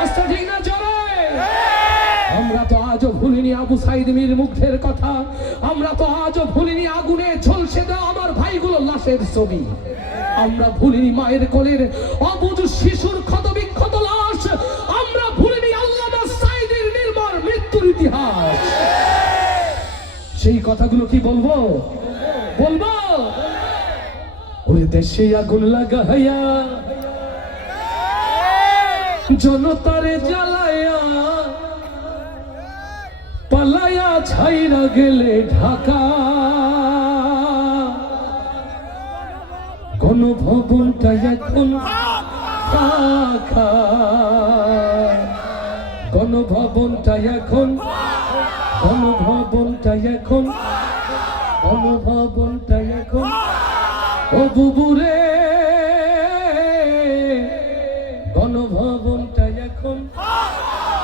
আস্থা ঠিক না চলে? আমরা তো আজও ভুলিনি আবু সাইদ মীর মুগ্ধের কথা, আমরা তো আজও ভুলিনি আগুনে ঝলসে দেওয়া আমার ভাইগুলো লাশের ছবি, আমরা ভুলিনি মায়ের কোলের অবুঝ শিশুর ক্ষতবিক্ষত লাশ, আমরা ভুলিনি আল্লামা সাইদের নির্মম মৃত্যুর ইতিহাস। সেই কথাগুলো কি বলবো? বলবো। ওরে দেশে আগুন লাগাইয়া জনতারে জ্বালায়া পালায়া ছাইরা গেলে ঢাকা, গণভবনটা এখন ফাঁকা, গণভবনটা এখন, গণভবনটা এখন, গণভবনটা এখন ও বুবুরে, গণভবনটা এখন,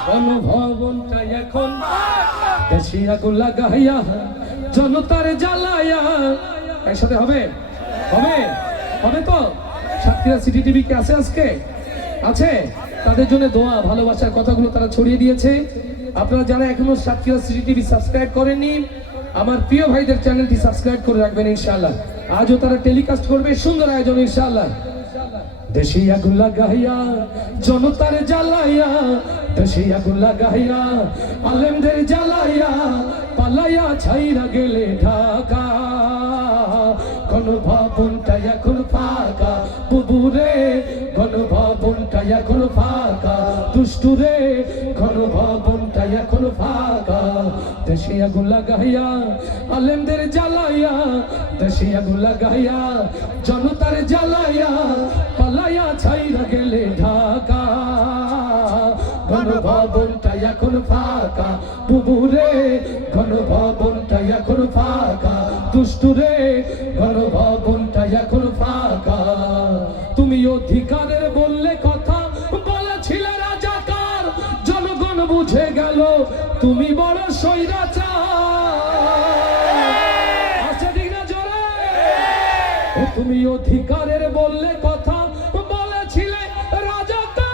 গণভবনটা এখন দেশে আগুন লাগাইয়া জনতার জ্বালায়া। একসাথে হবে? হবে? হবে তো? সাতক্ষীরা সিটি টিভি কে আছে আজকে? আছে? তাদের জন্য দোয়া, ভালোবাসার কথাগুলো তারা ছড়িয়ে দিয়েছে। আপনারা যারা এখনো সাতক্ষীরা সিটি টিভি সাবস্ক্রাইব করেননি, আমার প্রিয় ভাইদের চ্যানেলটি সাবস্ক্রাইব করে রাখবেন ইনশাআল্লাহ। আজও তারা টেলিকাস্ট করবে, সুন্দর আয়োজন ইনশাআল্লাহ। দেশে আগুন লাগাইয়া জনতার জ্বালাইয়া, দেশে আগুন লাগাইয়া আলেমদের জ্বালাইয়া পালাইয়া ছাইরা গেলে ঢাকা, গণভবনটা এখন ফাঁকা বুবুরে, গণভবনটা এখন ফাঁকা দুষ্টুরে, গণভবনটা এখন ফাঁকা। দেশে আগুন লাগাইয়া আলেমদের জ্বালাইয়া, দেশে আগুন লাগাইয়া জনতার জ্বালাইয়া পালাইয়া ছাইরা গেলে ঢাকা, গণভবনটা এখন ফাঁকা বুবুরে, গণভবনটা এখন ফাঁকা দুষ্টুরে, গণভবনটা এখন ফাঁকা। তুমি অধিকারের বললে কথা বলেছিলে রাজাকার, জনগণ বুঝে গেল তুমি বড় স্বৈরাচার। আছে ঠিক না জোরে? তুমি অধিকারের বললে কথা বলেছিলে রাজাকার,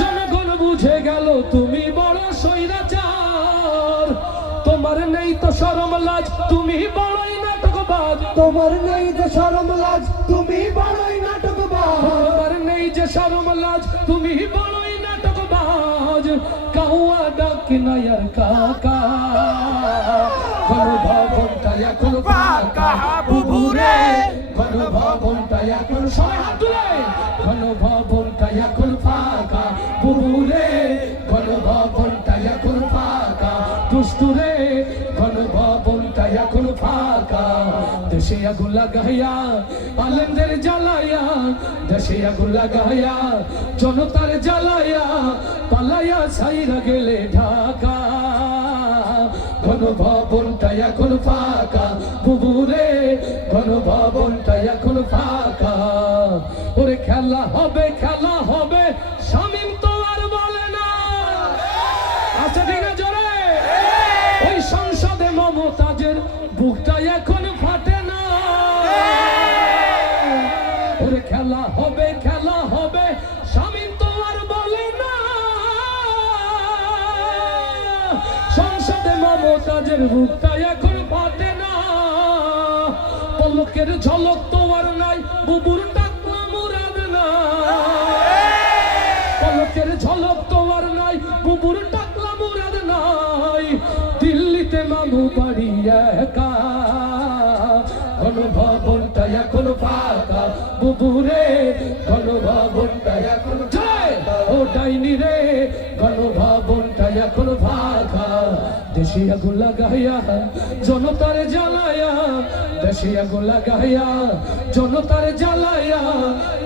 জনগণ বুঝে গেল তুমি বড় স্বৈরাচার। তোমার নেই তো শরম লাজ, তুমি বড়ই নাটকবাজ, তোমার নেই যে শরম লাজ, তুমি বড়ই নাটকবাজ, তোমার নেই যে শরম লাজ, তুমি বড়ই নাটকবাজ। কাউয়া ডাকে না আর কাকা, গণভবনটা এখন ফাঁকা বুবুরে, গণভবনটা এখন, সবাই হাত তুলে, গণভবনটা এখন ফাঁকা বুবুরে, গণভবনটা এখন ফাঁকা দুষ্টুরে, গণভবনটা এখন ফাঁকা। দেশে আগুন লাগাইয়া আলেমদের জ্বালাইয়া, দেশে আগুন লাগাইয়া জনতার জ্বালাইয়া পালাইয়া ছাইরা গেলে ঢাকা, গণভবনটা এখন ফাঁকা বুবুরে, গণভবনটা এখন ফাঁকা। ওরে খেলা হবে, খেলা হবে, শামীম তো আর বলে না। আচ্ছা ঠিক না জোরে? ওই সংসদে মমতাজের বুকটা এখন ফাটে না। ওরে খেলা হবে, খেলা হবে, শামীম তো আর বলে না। সংসদে মমতাজের বুকটা এখন ফাটে না। পলকের ঝলক তো আর নাই, বুবুর টাকলা মুরাদ না। পলকের ঝলক তো আর নাই, বুবুর টাকলা মুরাদ নাই। দিল্লিতে মামু বাড়ি একা, গণভবনটা এখন ফাঁকা বুবুরে, গণভবনটা এখন ও ডাইনি রে, গণভবনটা এখন ফাঁকা। দেশে আগুন লাগাইয়া জনতার জ্বালাইয়া, দেশে আগুন লাগাইয়া জনতার জ্বালাইয়া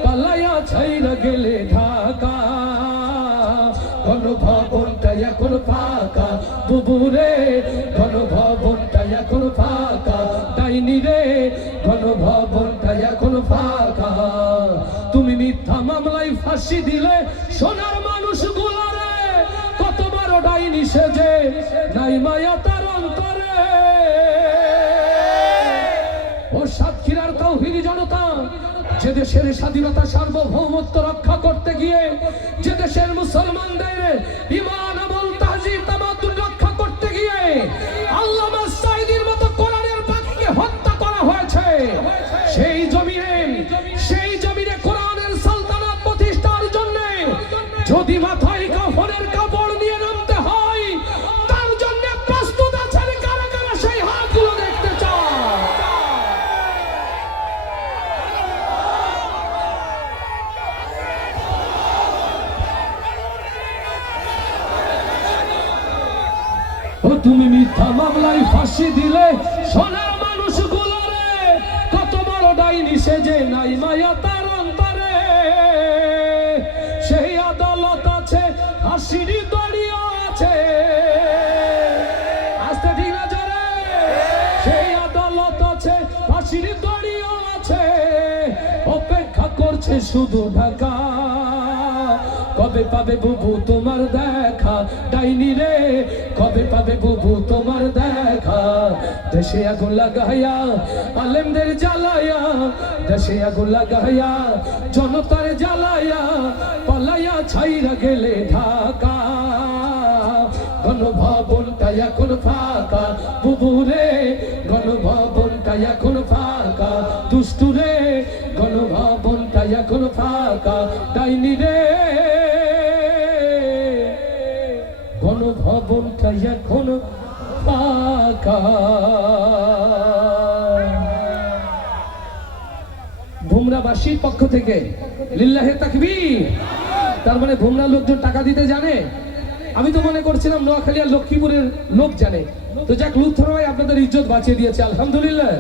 পালাইয়া ছাইরা গেলে ঢাকা, গণভবনটা এখন ফাঁকা বুবুরে, গণভবনটা এখন ফাঁকা ডাইনি রে, গণভবনটা এখন ফাঁকা। তুমি মিথ্যা মামলায় ফাঁসি দিলে সোনার মানুষ গুলারে, কত বড় ডাইনি সেজে নাই মায়া তার অন্তরে। ও সাতক্ষীরার তাওহীদ দেশের স্বাধীনতা সার্বভৌমত্ব রক্ষা করতে গিয়ে, যে দেশের মুসলমানদের ঈমান আমল তাহজিব তামাদ্দুন রক্ষা করতে গিয়ে আল্লামা সাঈদীর মতো কোরআনের পাখিকে হত্যা করা হয়েছে, সেই জমিনে কোরআনের সালতানাত প্রতিষ্ঠার জন্য যদি মাথায় কাফনের কাপড় নিয়ে নামতে হয়, তার জন্য প্রস্তুত আছেন কারা কারা? সেই হাতগুলো দেখতে চায়। ও তুমি মিথ্যা মামলায় ফাঁসি দিলে সোনার মানুষগুলো রে, কত বড় ডাইনি সেজে নাই মায়া তার অন্তরে। সেই আদালত আছে, ফাঁসির দড়িও আছে, আস্তে ঠিক না জোরে। সেই আদালত আছে, ফাঁসির দড়িও আছে, অপেক্ষা করছে শুধু ঢাকা। কবে পাবে বুবু তোমার দেখা ডাইনি রে, কবে পাবে বুবু তোমার দেখা? দেশে আগুন লাগাইয়া আলেমদের জ্বালায়া, দেশে আগুন লাগাইয়া জনতার জ্বালায়া, পালাইয়া ছাইরা গেলে ঢাকা। গণভবনটা এখন ফাঁকা বুবু রে, গণভবনটা এখন ফাঁকা। দুষ্টু রে, গণভবনটা এখন ফাঁকা। ডাইনি রে, গণভবনটা এখন ফাঁকা। ভুমরাবাসীর পক্ষ থেকে লিল্লাহে তাকবীর। তার মানে ভুমরা লোকজন টাকা দিতে জানে? আমি তো মনে করছিলাম নোয়াখালী আর লক্ষ্মীপুরের লোক জানে। তো যাক, লুৎফর ভাই আপনাদের ইজ্জত বাঁচিয়ে দিয়েছে, আলহামদুলিল্লাহ।